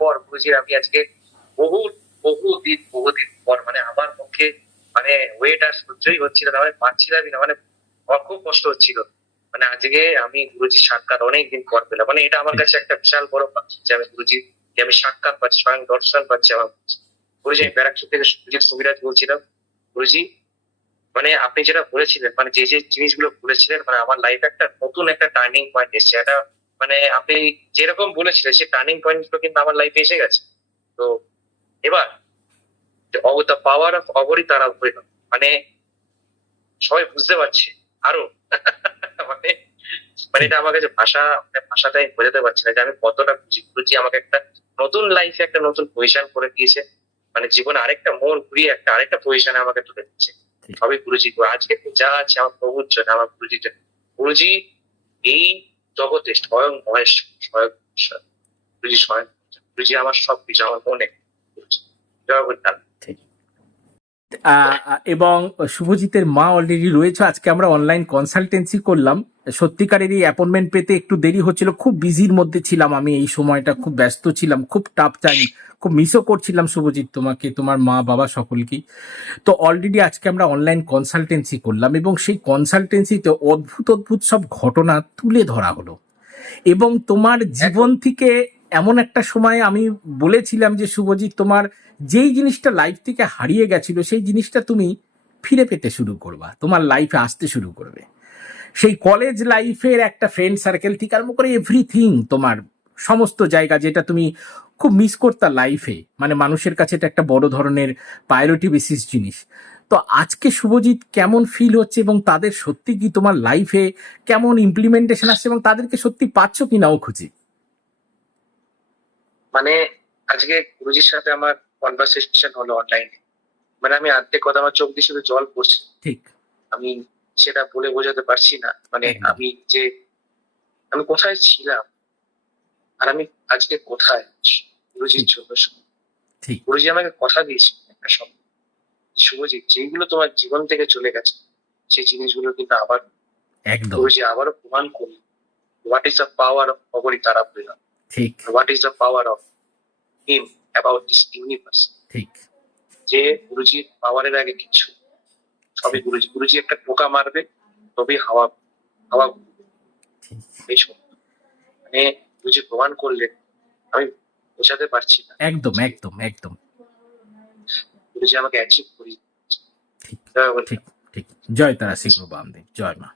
পর বুঝি আমি আজকে বহু বহু দিন পর মানে আমার পক্ষে মানে ওয়েট আর সহ্যই হচ্ছিল না মানে পাচ্ছিলামই না মানে খুব কষ্ট হচ্ছিল। মানে আজকে আমি গুরুজির সাক্ষাৎ অনেকদিন পর পেলাম মানে এটা আমার কাছে একটা বিশাল বড় পাচ্ছি যে আমি গুরুজি আমি সাক্ষাৎ পাচ্ছি, স্বয়ং দর্শন পাচ্ছি আমার গুরুজি আমি ব্যারাকপুর থেকে সুবিরাজ বলছিলাম, গুরুজি মানে আপনি যেটা বলেছিলেন মানে যে যে জিনিসগুলো বলেছিলেন মানে আমার লাইফে একটা নতুন একটা টার্নিং পয়েন্ট এসেছে। এটা মানে আপনি যেরকম বলেছিলেন, সেই টার্নিং পয়েন্টগুলো কিন্তু আমার লাইফে এসে গেছে। তো এবার দ্য পাওয়ার অফ অগরি তারা মানে সবাই বুঝতে পারছে, আরও। মানে মানে এটা আমার কাছে ভাষা মানে ভাষাটাই আমি বোঝাতে পারছি না যে আমি কতটা খুশি। গুরুজি আমাকে একটা নতুন লাইফে একটা নতুন পজিশন করে দিয়েছে। মানে জীবনে আরেকটা মোড় ঘুরিয়ে একটা, আরেকটা পজিশনে আমাকে তুলে দিচ্ছে। সবই গুরুজি আজকে যা আছে আমার প্রভুর জন্য আমার গুরুজির জন্য। গুরুজি এই জগতে স্বয়ং মহেশ স্বয়ং গুরুজি স্বয়ং গুরুজি আমার সব কিছু আমার মনে। আহ, এবং শুভজিতের মা অলরেডি রয়েছে। আজকে আমরা অনলাইন কনসালটেন্সি করলাম। সত্যিকারের এই অ্যাপয়েন্টমেন্ট পেতে একটু দেরি হচ্ছিল। খুব বিজির মধ্যে ছিলাম আমি। এই সময়টা খুব ব্যস্ত ছিলাম। খুব টাফ টাইম খুব মিসও করছিলাম শুভজিৎ তোমাকে তোমার মা বাবা সকলকেই। তো অলরেডি আজকে আমরা অনলাইন কনসালটেন্সি করলাম এবং সেই কনসালটেন্সিতে অদ্ভুত অদ্ভুত সব ঘটনা তুলে ধরা হলো। এবং তোমার জীবন থেকে এমন একটা সময় আমি বলেছিলাম যে শুভজিৎ তোমার যেই জিনিসটা লাইফ থেকে হারিয়ে গেছিল, সেই জিনিসটা তুমি ফিরে পেতে শুরু করবা। তোমার লাইফে আসতে শুরু করবে। সেই কলেজ লাইফের একটা ফ্রেন্ড সার্কেল থেকে আরম্ভ করে এভরিথিং তোমার সমস্ত জায়গা যেটা তুমি খুব মিস করতা লাইফে মানে মানুষের কাছে এটা একটা বড় ধরনের প্রায়োরিটি বেসিস জিনিস। তো আজকে শুভজিৎ কেমন ফিল হচ্ছে এবং তাদের সত্যি কি তোমার লাইফে কেমন ইমপ্লিমেন্টেশন আসছে এবং তাদেরকে সত্যি পাচ্ছ কি নাও খুঁজে? মানে আজকে গুরুজির সাথে আমার কনভারসেশন হলো অনলাইনে মানে আমি আর্ধেক কথা আমার চোখ দিয়ে শুধু জল পড়ছে। ঠিক। আমি সেটা বলে বোঝাতে পারছি না। মানে আমি যে আমি কোথায় ছিলাম? আর আমি আজকে কোথায়? গুরুজির জন্য ঠিক। গুরুজি আমাকে কথা দিয়েছে একটা সব শুভজিৎ যেগুলো তোমার জীবন থেকে চলে গেছে সেই জিনিসগুলো কিন্তু আবার একদম। গুরুজি আবারও প্রমাণ করল what is the power of অবরি তারা what is the power of him about this universe ঠিক। যে গুরুজির পাওয়ারের আগে কিছু। সবই গুরুজি গুরুজি একটা পোকা মারবে তবেই হাওয়া হাওয়া এই মানে গুরুজি প্রমাণ করলেন আমি বোঝাতে পারছি না। একদম একদম একদম। গুরুজি আমাকে অ্যাচিভ করি ঠিক। ঠিক ঠিক। জয় তারা শিখব বামদেব জয় মা।